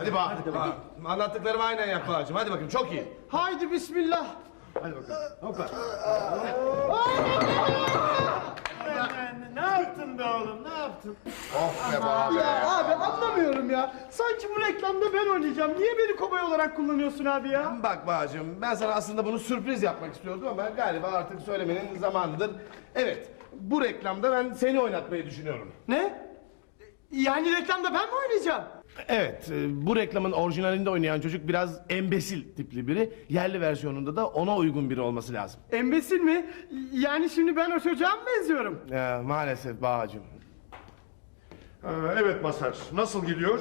Hadi bak. Hadi bak. Anlattıklarımı aynen yap Bağcığım. Hadi bakayım çok iyi. Haydi bismillah. Hadi bakalım. Hoppa. Ne yaptın be oğlum ne yaptın? Of be be. Ya abi anlamıyorum ya. Sanki bu reklamda ben oynayacağım. Niye beni kobay olarak kullanıyorsun abi ya? Bak Bağcığım ben sana aslında bunu sürpriz yapmak istiyordum ama galiba artık söylemenin zamanıdır. Evet bu reklamda ben seni oynatmayı düşünüyorum. Ne? Yani reklamda ben mi oynayacağım? Evet e, bu reklamın orijinalinde oynayan çocuk biraz embesil tipli biri. Yerli versiyonunda da ona uygun biri olması lazım. Embesil mi? Yani şimdi ben o çocuğa mı benziyorum? Ya, maalesef Bağcığım. Ee, evet Masar nasıl gidiyor?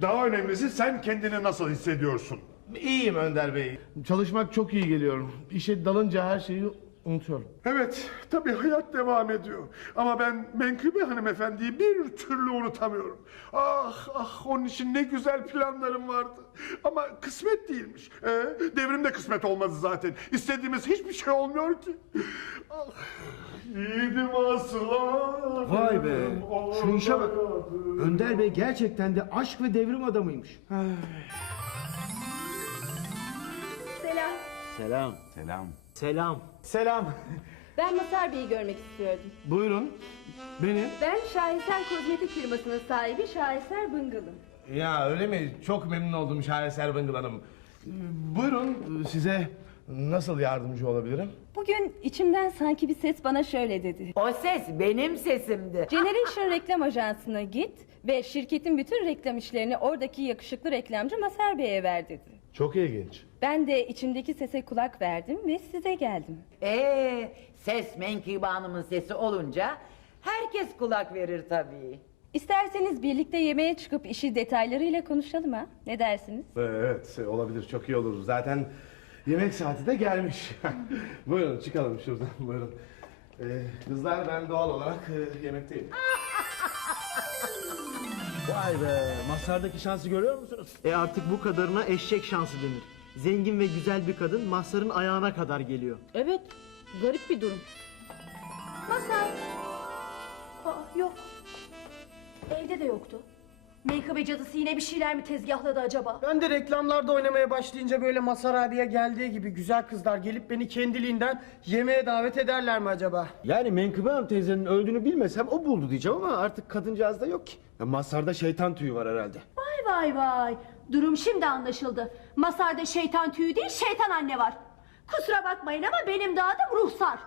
Daha önemlisi sen kendini nasıl hissediyorsun? İyiyim Önder Bey. Çalışmak çok iyi geliyor. İşe dalınca her şeyi unutuyorum. Evet tabii hayat devam ediyor. Ama ben Menkıbe hanımefendiyi bir türlü unutamıyorum. Ah ah onun için ne güzel planlarım vardı. Ama kısmet değilmiş. Ee, devrimde kısmet olmadı zaten. İstediğimiz hiçbir şey olmuyor ki. Ah, yiğidim aslan. Vay be. Şu işe bak. Önder Bey gerçekten de aşk ve devrim adamıymış. Selam. Selam. Selam. Selam. Selam. Ben Masar Bey'i görmek istiyordum. Buyurun. Benim. Ben Şaheser Kozmetik firmasının sahibi Şaheser Bıngıl'ım. Ya öyle mi? Çok memnun oldum Şaheser Bıngıl Hanım. Buyurun size nasıl yardımcı olabilirim? Bugün içimden sanki bir ses bana şöyle dedi. O ses benim sesimdi. Generation Reklam Ajansı'na git ve şirketin bütün reklam işlerini oradaki yakışıklı reklamcı Masar Bey'e ver dedi. Çok ilginç. Ben de içimdeki sese kulak verdim ve size geldim. Ee, ses Menkıbe Hanım'ın sesi olunca herkes kulak verir tabii. İsterseniz birlikte yemeğe çıkıp işi detaylarıyla konuşalım ha? Ne dersiniz? Evet olabilir çok iyi olur. Zaten yemek saati de gelmiş. Buyurun çıkalım şuradan buyurun. Ee, kızlar ben doğal olarak e, yemekteyim. Vay be. Masardaki şansı görüyor musunuz? E artık bu kadarına eşek şansı denir. Zengin ve güzel bir kadın Mazhar'ın ayağına kadar geliyor. Evet, garip bir durum. Masar. Aa, yok. Evde de yoktu. Meykıbe cadısı yine bir şeyler mi tezgahladı acaba? Ben de reklamlarda oynamaya başlayınca böyle Masar abiye geldiği gibi güzel kızlar gelip beni kendiliğinden yemeğe davet ederler mi acaba? Yani Menkıbe Hanım teyzenin öldüğünü bilmesem o buldu diyeceğim ama artık kadıncağızda yok ki. Ya Mazhar'da şeytan tüyü var herhalde. Vay vay vay. Durum şimdi anlaşıldı. Masarda şeytan tüyü değil şeytan anne var. Kusura bakmayın ama benim de adım Ruhsar.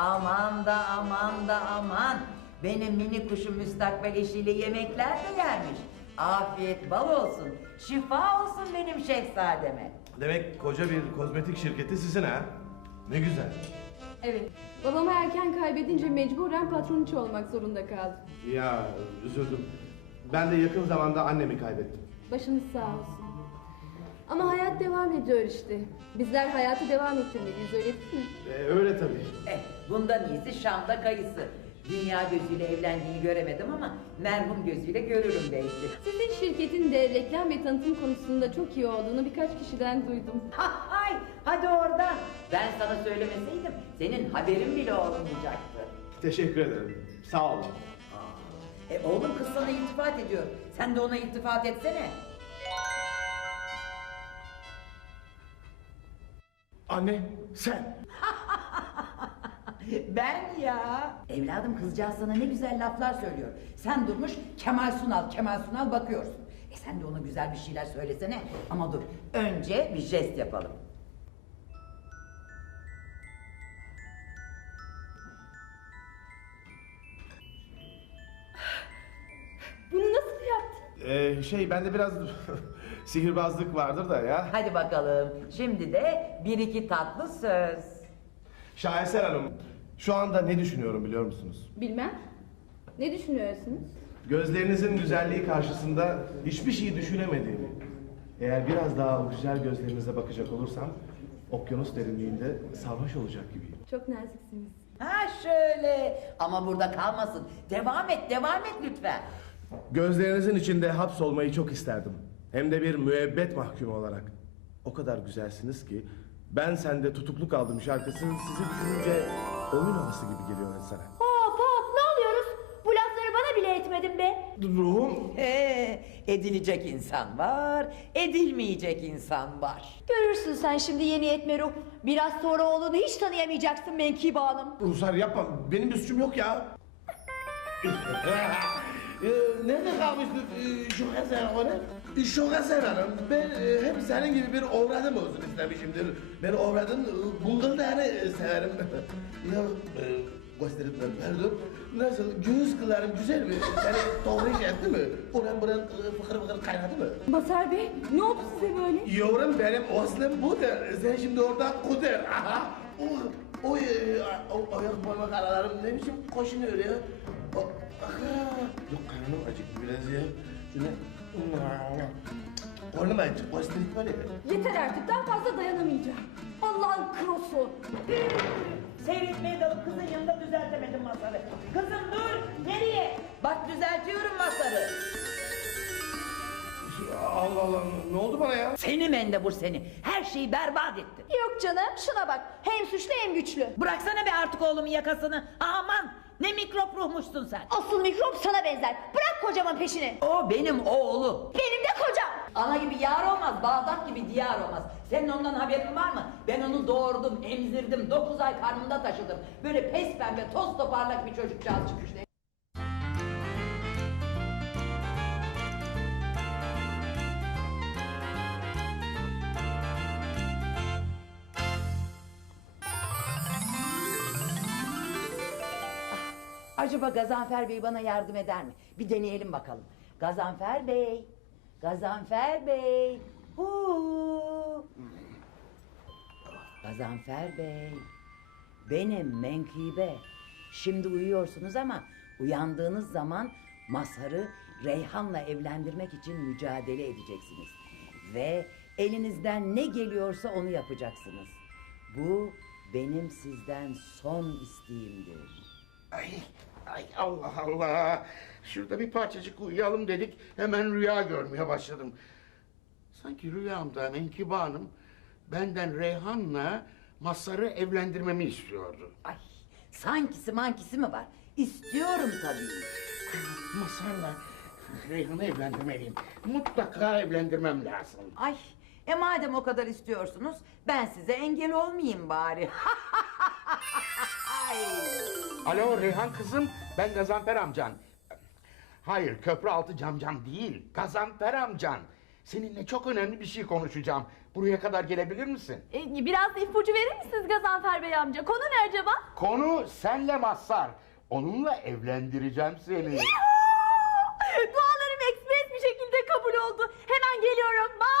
Aman da aman da aman. Benim mini kuşum müstakbel eşiyle yemekler de yermiş. Afiyet bal olsun. Şifa olsun benim şehzademe. Demek koca bir kozmetik şirketi sizin ha? Ne güzel. Evet, babamı erken kaybedince mecburen patroniçe olmak zorunda kaldım. Ya üzüldüm. Ben de yakın zamanda annemi kaybettim. Başınız sağ olsun. Ama hayat devam ediyor işte. Bizler hayatı devam ettirmeliyiz öyle değil mi? Ee, öyle tabii. Eh, bundan iyisi Şam'da kayısı. Dünya gözüyle evlendiğini göremedim ama merhum gözüyle görürüm belki. Sizin şirketin de reklam ve tanıtım konusunda çok iyi olduğunu birkaç kişiden duydum. Ha hay, hadi oradan. Ben sana söylemeseydim senin haberin bile olmayacaktı. Teşekkür ederim. Sağ olun. E oğlum kız sana iltifat ediyor. Sen de ona iltifat etsene. Anne sen. Ben ya. Evladım kızcağız sana ne güzel laflar söylüyor. Sen durmuş Kemal Sunal, Kemal Sunal bakıyorsun. E sen de ona güzel bir şeyler söylesene. Ama dur, önce bir jest yapalım. Ee, şey bende biraz sihirbazlık vardır da ya. Hadi bakalım. Şimdi de bir iki tatlı söz. Şaheser Hanım, şu anda ne düşünüyorum biliyor musunuz? Bilmem. Ne düşünüyorsunuz? Gözlerinizin güzelliği karşısında hiçbir şey düşünemediğimi. Eğer biraz daha o güzel gözlerinize bakacak olursam, okyanus derinliğinde sarhoş olacak gibiyim. Çok naziksiniz. Ha şöyle. Ama burada kalmasın. Devam et, devam et lütfen. Gözlerinizin içinde hapsolmayı çok isterdim. Hem de bir müebbet mahkumu olarak. O kadar güzelsiniz ki ben sende tutuklu kaldım şarkısı sizi düşününce oyun havası gibi geliyor insana. Hop hop ne edemedim be? Ruhum Ee, edilecek insan var, edilmeyecek insan var. Görürsün sen şimdi yeni yetme ruh. Biraz sonra oğlunu hiç tanıyamayacaksın Menkibe Hanım. Ruhsar yapma. Benim bir suçum yok ya. Ee, Nerede kalmıştık ee, şu Hasan onu? Şu Hasan Hanım, ben e, hep senin gibi bir ovradım olsun istemişimdir. Ben ovradın e, bulgurlarını e, severim. ya e, gösterip ver, pardon. Nasıl, göğüs kıllarım güzel mi? Seni doğru etti mi? Ulan buran e, fıkır fıkır kaynadı mı? Masar Bey ne oldu size böyle? Yavrum benim aslım budur. Sen şimdi orada kudur. Aha. O, o, e, o ayak parmak aralarım ne biçim koşunuyor ya? Yok karnım acıktı biraz ya. Şöyle. Karnım acıktı. Gösterip böyle. Yeter artık daha fazla dayanamayacağım. Allah'ın krosu. Seyretmeye dalıp kızın yanında düzeltemedim masarı. Kızım dur, nereye? Bak düzeltiyorum masarı. Allah Allah ne oldu bana ya? Seni mendebur seni, her şeyi berbat ettin. Yok canım şuna bak. Hem suçlu hem güçlü. Bıraksana be artık oğlumun yakasını. Aman, ne mikrop ruhmuşsun sen. Asıl mikrop sana benzer. Bırak kocaman peşini. O benim oğlum. Benim de kocam. Ana gibi yar olmaz, Bağdat gibi diyar olmaz. Senin ondan haberin var mı? Ben onu doğurdum, emzirdim, dokuz ay karnımda taşıdım. Böyle pes pembe, toz toparlak bir çocukcağız çıkmıştı. Acaba Gazanfer Bey bana yardım eder mi? Bir deneyelim bakalım. Gazanfer Bey, Gazanfer Bey. Huu. Gazanfer Bey, benim Menkıbe. Şimdi uyuyorsunuz ama uyandığınız zaman Mazhar'ı Reyhan'la evlendirmek için mücadele edeceksiniz. Ve elinizden ne geliyorsa onu yapacaksınız. Bu benim sizden son isteğimdir. Ay, ay Allah Allah. Şurada bir parçacık uyuyalım dedik. Hemen rüya görmeye başladım. Sanki rüyamda Menkıbe Hanım benden Reyhan'la Masar'ı evlendirmemi istiyordu. Ay, sankisi mankisi mi var? İstiyorum tabii. Masar'la Reyhan'ı evlendirmeliyim. Mutlaka evlendirmem lazım. Ay, e madem o kadar istiyorsunuz, ben size engel olmayayım bari. Alo Reyhan kızım, ben Gazanfer amcan. Hayır, köprü altı camcam değil, Gazanfer amcan. Seninle çok önemli bir şey konuşacağım. Buraya kadar gelebilir misin? E, biraz ipucu verir misiniz Gazanfer Bey amca? Konu ne acaba? Konu senle Mazhar. Onunla evlendireceğim seni. Dualarım ekspres bir şekilde kabul oldu. Hemen geliyorum. Bye.